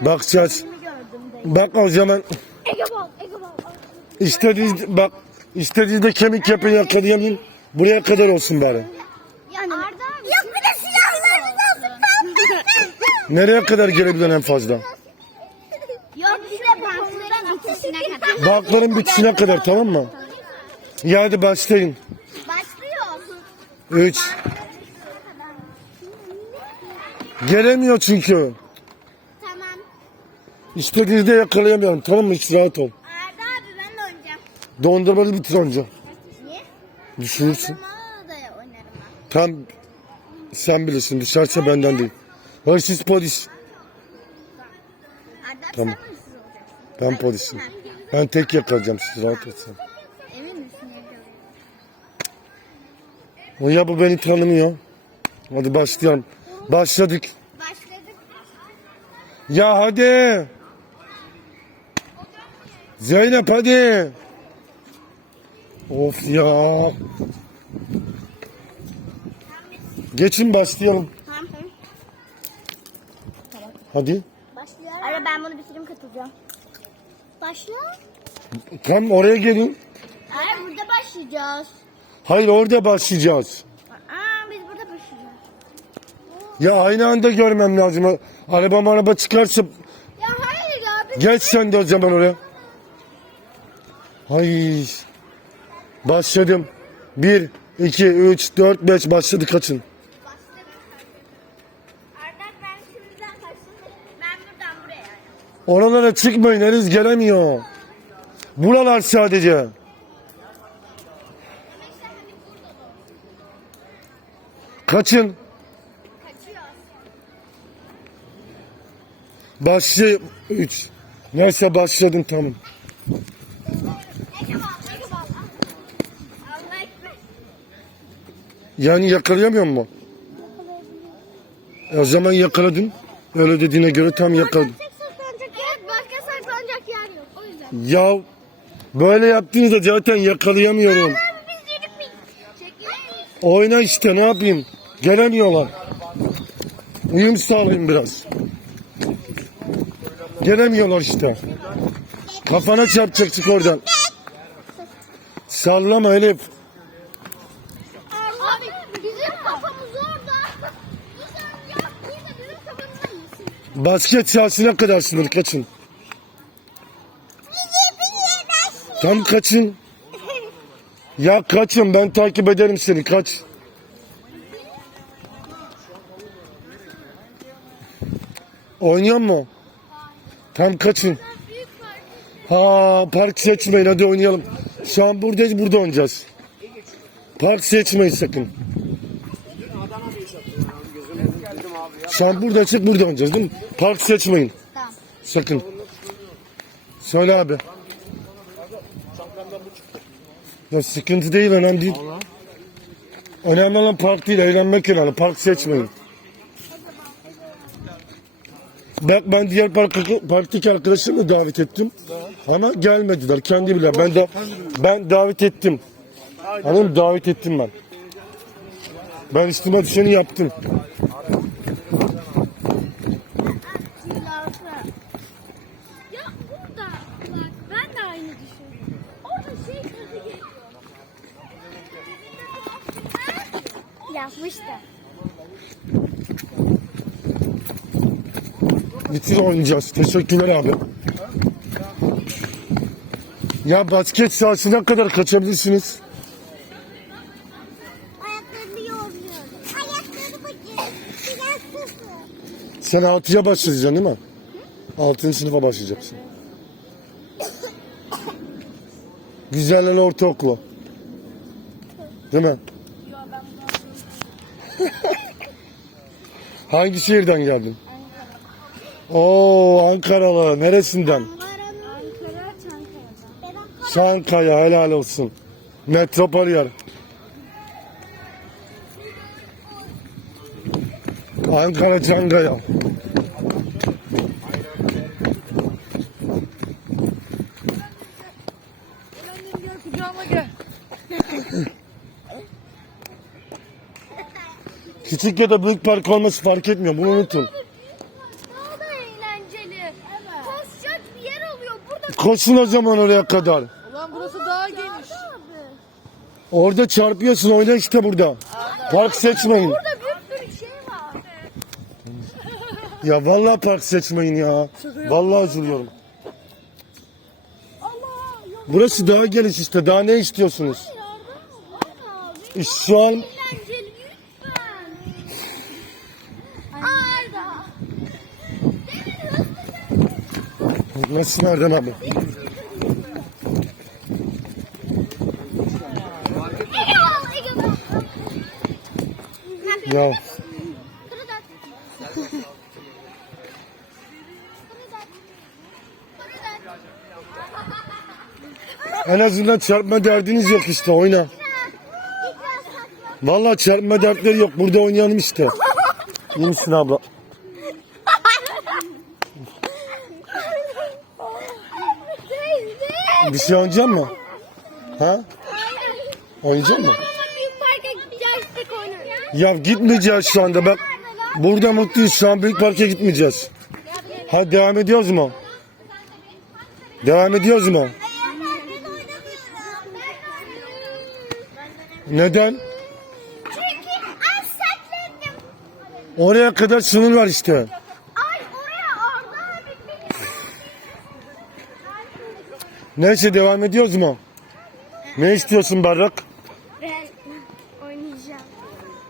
Bakacağız. Bak o zaman istediğiniz bak istediğinizde kemik yapın yakalayayım. Buraya kadar olsun bari. Yani Arda abi. Yok bir de silahlarınız olsun. Nereye kadar gelebilen en fazla? Yok bir de bankların bitişine kadar. Bakların bitişine kadar tamam mı? Ya hadi başlayın. Başlıyor. 3 Gelemiyor çünkü. İstediğinizde yakalayamıyorum tamam mı? Hiç rahat ol. Arda abi ben de oynayacağım. Dondurmalı bitir önce. Niye? Düşürürsün. Dondurma da oynarım ben. Tam sen bilirsin dışarısı benden değil. Hırsız polis. Arda abi Tamam. sen hırsız olacaksın? Ben polisim. Ben tek yakalayacağım siz rahat olsun. Emin misin yakalayacağım? Ya bu beni tanımıyor. Hadi başlayalım. Başladık. Başladık. Ya hadi. Zeynep hadi. Of ya. Geçin başlayalım. Tamam. Hadi. Başlıyor. Ara ben bunu bitireyim katılacağım. Başla. Tam oraya gelin. Hayır burada başlayacağız. Hayır orada başlayacağız. Aa biz burada başlayacağız. Ya aynı anda görmem lazım. Araba araba çıkarsa Ya hayır ya geç sen de o zaman oraya. Hay. Başladım. 1, 2, 3, 4, 5 başladı kaçın. Oralara çıkmayın henüz gelemiyor. Buralar sadece. Kaçın. Başlı 3. Neyse başladım tamam. Yani yakalayamıyor mu? E o zaman yakaladın. Öyle dediğine göre tam yakaladım. Tek saklanacak yer, başka saklanacak yer yok. O yüzden. Ya böyle yaptığınızda zaten yakalayamıyorum. Abi biz yürüp bir çekilir Oyna işte ne yapayım. Gelemiyorlar. Uyum sağlayayım biraz. Gelemiyorlar işte. Kafana çarpacak çık oradan. Sallama Elif. Abi bizim kafamız orada. Basket sahasına kadar sınır kaçın. Tam kaçın. Ya kaçın ben takip ederim seni kaç. Oynuyor mu? Tam kaçın. Ha park seçmeyin hadi oynayalım. Şu an buradayız burada oynayacağız. Park seçmeyin sakın. An burada çık burada oynayacağız değil mi? Park seçmeyin. Tamam. Sakın. Söyle abi. Ya sıkıntı değil önemli değil. Önemli olan park değil eğlenmek önemli. Park seçmeyin. Bak ben diğer park, parktaki arkadaşlarımı davet ettim. Ama gelmediler. Kendi bile. Ben de ben davet ettim. Mı? Davet ettim ben. Ben üstüme düşeni yaptım. Ya burada bak ben de aynı düşünüyorum. Orada şey sözü geliyor. Yapmış da. Bitir oynayacağız. Teşekkürler abi. Ya basket sahasına kadar kaçabilirsiniz. Sen altıya başlayacaksın değil mi? Altıncı sınıfa başlayacaksın. Güzeller ortaokulu. Değil mi? Hangi şehirden geldin? Oo Ankaralı. Neresinden? Ankara, Çankaya'da. Çankaya helal olsun. Metropol yer. Ankara Çankaya. Küçük ya da büyük park olması fark etmiyor. Bunu unutun. Koşun o zaman oraya kadar. Ulan burası daha geniş. Orada çarpıyorsun oyna işte burada. Park seçmeyin. Burada bir sürü şey var. Ya vallahi park seçmeyin ya. Vallahi üzülüyorum. Burası daha geniş işte. Daha ne istiyorsunuz? abi. Şu an Eğlenceli lütfen. Arda. Nasıl nereden abi? Ya en azından çarpma derdiniz yok işte oyna. Vallahi çarpma dertleri yok. Burada oynayalım işte. İyi misin abla? Bir şey oynayacak mı? Ha? Oynayacak mı? Ya gitmeyeceğiz şu anda bak. Burada mutluyuz şu an büyük parka gitmeyeceğiz. Hadi devam ediyoruz mu? Devam ediyoruz mu? Neden? Oraya kadar sınır var işte. Neyse devam ediyoruz mu? Ne istiyorsun Berrak? Ben oynayacağım.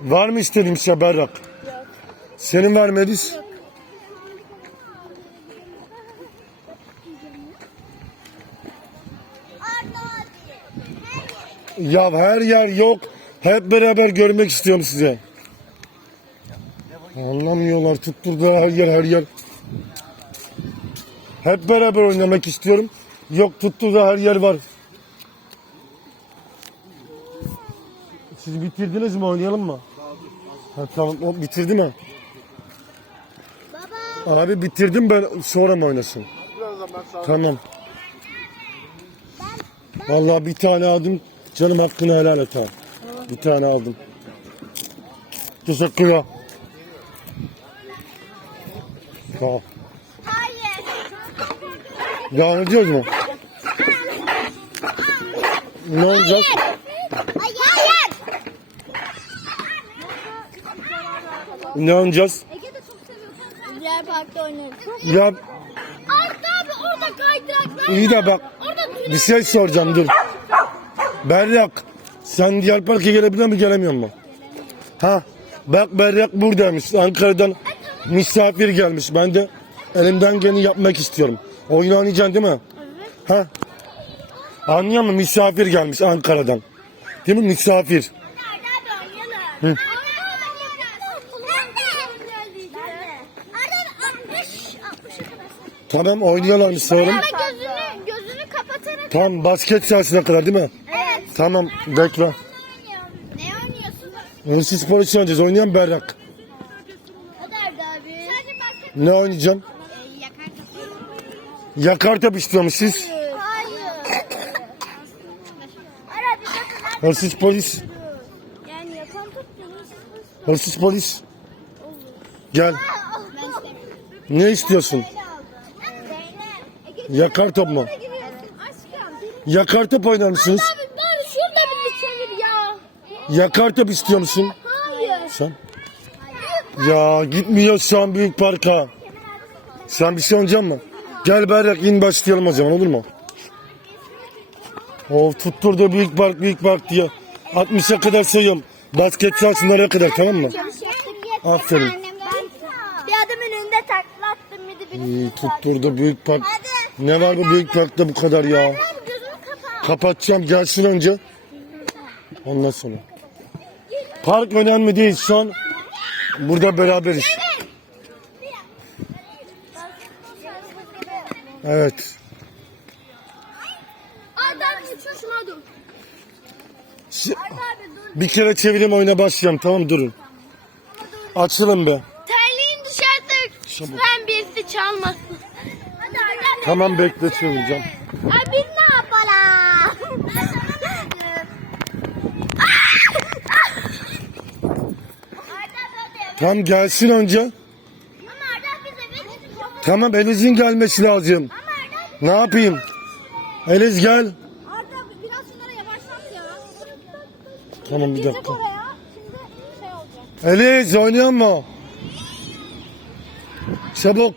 Var mı istediğin şey Berrak? Senin var mı Edis? Ya her yer yok. Hep beraber görmek istiyorum size. Anlamıyorlar. Tutturdular her yer her yer. Hep beraber oynamak istiyorum. Yok tutturdu her yer var. Siz bitirdiniz mi? Oynayalım mı? Ha, tamam. O bitirdi mi? Baba. Abi bitirdim ben sonra mı oynasın? Tamam. Vallahi bir tane aldım. Canım hakkını helal et ha. Bir tane aldım. Teşekkürler. Tamam. Hayır. Devam ediyoruz mu? Ne olacak? Hayır. Ne oynayacağız? Ege de çok seviyor. Diğer parkta oynarız. Ya Arda abi orada kaydıraklar iyi de bak Orada bir şey soracağım dur. Berrak sen diğer parka gelebiliyor mu gelemiyor mu? Ha bak Berrak buradaymış Ankara'dan misafir gelmiş. Ben de elimden geleni yapmak istiyorum. Oyun oynayacaksın değil mi? Ha? Anlıyor musun? Misafir gelmiş Ankara'dan. Değil mi? Misafir. Arda abi oynayalım. Hı. Arda abi 60 60'a kadar. Tamam oynuyorlarmış sonra. Arda gözünü gözünü kapatarak. Tamam basket sahasına kadar değil mi? Evet. Tamam bekle. Ne oynuyorsun? Hırsız polis oynayacağız. Oynayan Berrak. Ne oynayacağım? Yakar Yakar top istiyormuş siz. Hayır. Ara bir bakın. Hırsız polis. Yani top diyorsunuz. Hırsız polis. Gel. Ne istiyorsun? Yakar top mu? Yakar top oynar mısınız? Abi ben şurada bir çevir ya. Yakar top istiyor musun? Hayır. Sen? Ya gitmiyor şu an büyük parka. Sen bir şey oynayacak mı? Gel Berrak in başlayalım o zaman olur mu? Of tutturdu büyük park büyük park diye. 60'a kadar sayıyorum. Basket sahasına kadar tamam mı? Aferin. Bir adamın önünde takla attım bir de tutturdu büyük park. Ne var bu büyük parkta bu kadar ya? Kapatacağım gelsin önce. Ondan sonra. Park önemli değil şu an. Burada beraberiz. Evet. Arda abi şuna dur. Dur. Bir kere çevireyim oyuna başlayalım tamam durun. Açılın be. Terliğin düşerse Çabuk. lütfen birisi çalmasın. Hadi Arda. Tamam bekle çevireceğim. Abi ne yapalım? Tam gelsin önce. Ama Arda bize verin. Tamam Eliz'in gelmesi lazım. Ama Arda Ne yapayım? Eliz gel. Arda biraz şunlara yavaşlat ya. Tamam bir dakika. oraya. Şimdi şey olacak. Eliz oynuyor mu? Çabuk.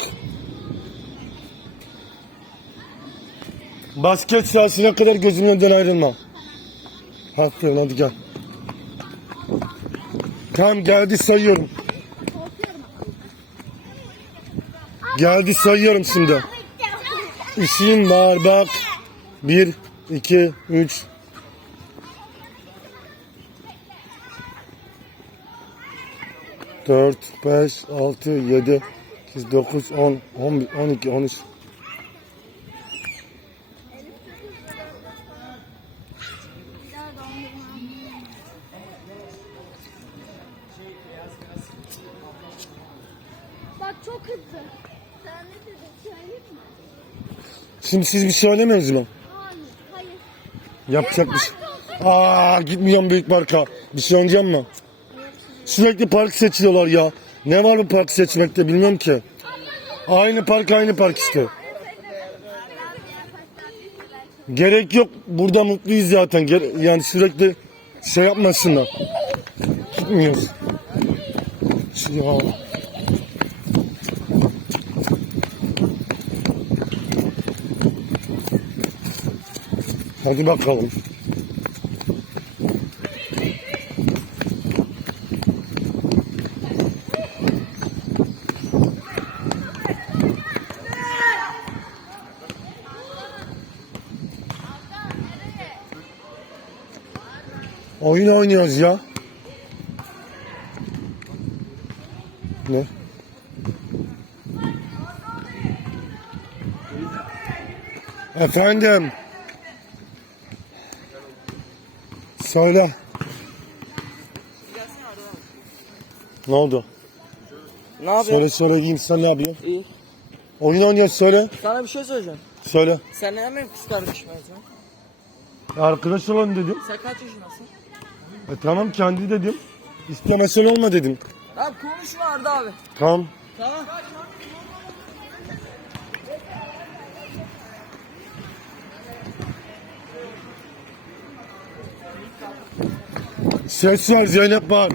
Basket sahasına kadar gözümün önünden ayrılma. Aferin hadi gel. Tamam geldi sayıyorum. Geldi sayıyorum şimdi. İşim var bak. Bir, iki, üç. Dört, beş, altı, yedi, sekiz, dokuz, on, on, bir, on iki, on üç. Bak çok hızlı. Sen ne dedin? Söyleyeyim mi? Şimdi siz bir şey söylemiyorsunuz mu? Hayır. Hayır. Yapacak bir şey. Aa gitmiyorum büyük parka. Bir şey oynayacağım mı? Sürekli park seçiyorlar ya. Ne var bu park seçmekte bilmiyorum ki. Aynı park aynı park işte. Gerek yok. Burada mutluyuz zaten. Yani sürekli şey yapmasınlar. Gitmiyoruz. Ya. Hadi bakalım. Oyun oynuyoruz ya. Ne? Efendim. Söyle. Ne oldu? Ne yapıyorsun? Söyle söyle diyeyim sen ne yapıyorsun? İyi. Oyun oynuyoruz söyle. Sana bir şey söyleyeceğim. Söyle. Sen neden benim kız kardeşim? Arkadaş olan dedim. Sen kaç yaşındasın? E tamam kendi dedim. İstemesen olma dedim. Tamam konuşma Arda abi. Tamam. Tamam. Ses var Zeynep var.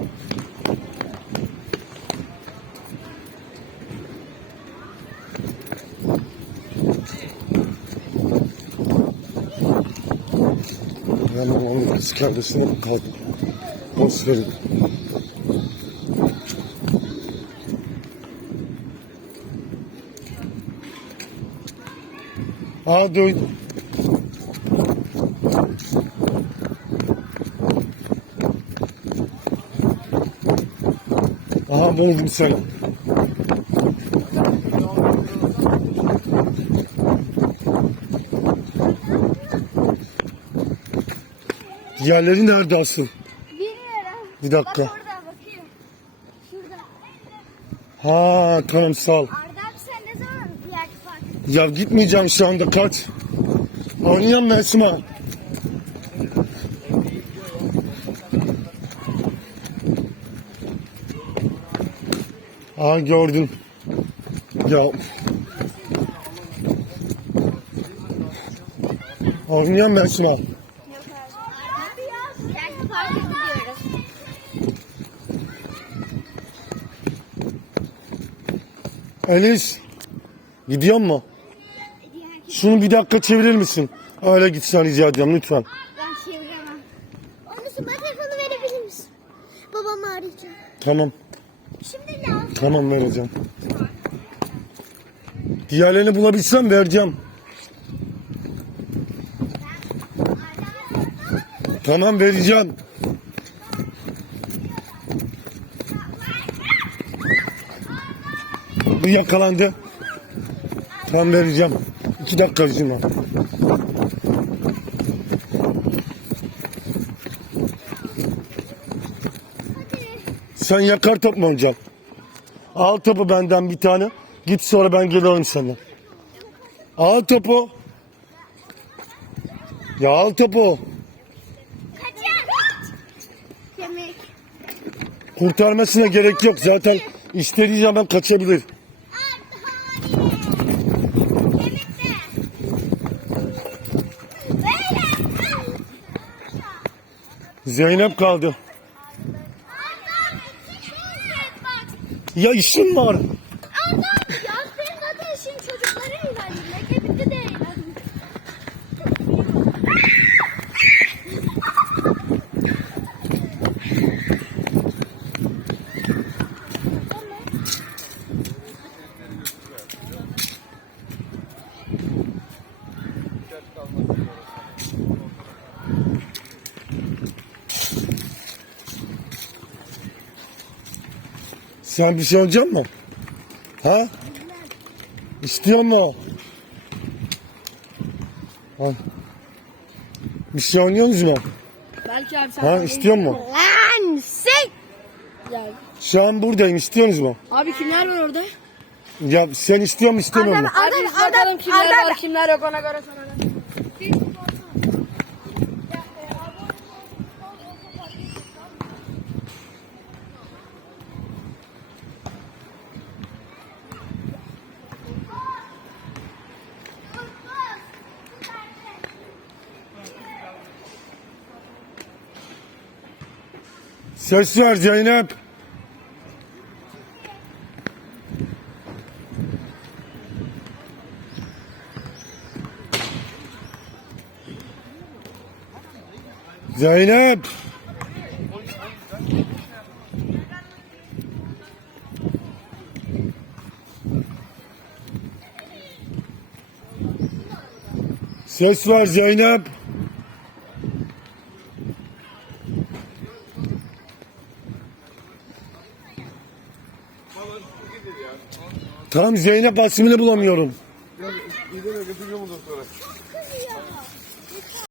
Yani onun kız kardeşine kalk. Boş verin. Aa duydum. Aha buldum seni. Diğerleri nerede asıl? Bir Bak dakika. orada bakayım. Şurada. Ha tamam sağ ol. Arda abi sen ne zaman diğer park? Ya gitmeyeceğim şu anda kaç. Oynayalım mı Esma? Aa gördüm. Ya. Oynayalım mı Esma? Yok abi. Diğer parka gidiyoruz. Elis. Gidiyor mu? Şunu bir dakika çevirir misin? Öyle gitsen rica ediyorum lütfen. Ben çeviremem. Onun için bana telefonu verebilir misin? Babamı arayacağım. Tamam. Şimdi ne yapayım? Tamam vereceğim. Diğerlerini bulabilsem vereceğim. Tamam vereceğim. Bu yakalandı. Tamam vereceğim. İki dakika izin var. Sen yakar top mu oynayacaksın? Al topu benden bir tane. Git sonra ben gelirim sana. Al topu. Ya al topu. Kurtarmasına gerek yok. Zaten istediği zaman kaçabilir. Zeynep kaldı. Ya işim var. Adam ya senin zaten işin çocukları eğlendirmek. Hepsi de eğlendirmek. Sen bir şey alacak mı? Ha? İstiyor mu? Ha. Bir şey oynuyorsunuz mu? Belki abi sen. Ha istiyor mu? Lan sen. Ya. Şu an buradayım istiyorsunuz mu? Abi kimler var orada? Ya sen istiyor musun istemiyor musun? Abi biz bakalım kimler var kimler yok ona göre sana. Ses ver Zeynep. Zeynep. Ses ver Zeynep. Tamam Zeynep asmini bulamıyorum.